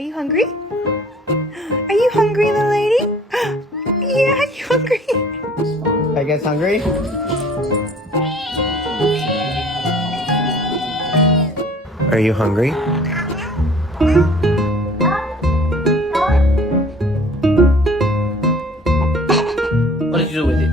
Are you hungry? Are you hungry, little lady? Yeah, are you hungry? Are you guys hungry? Are you hungry? What did you do with it?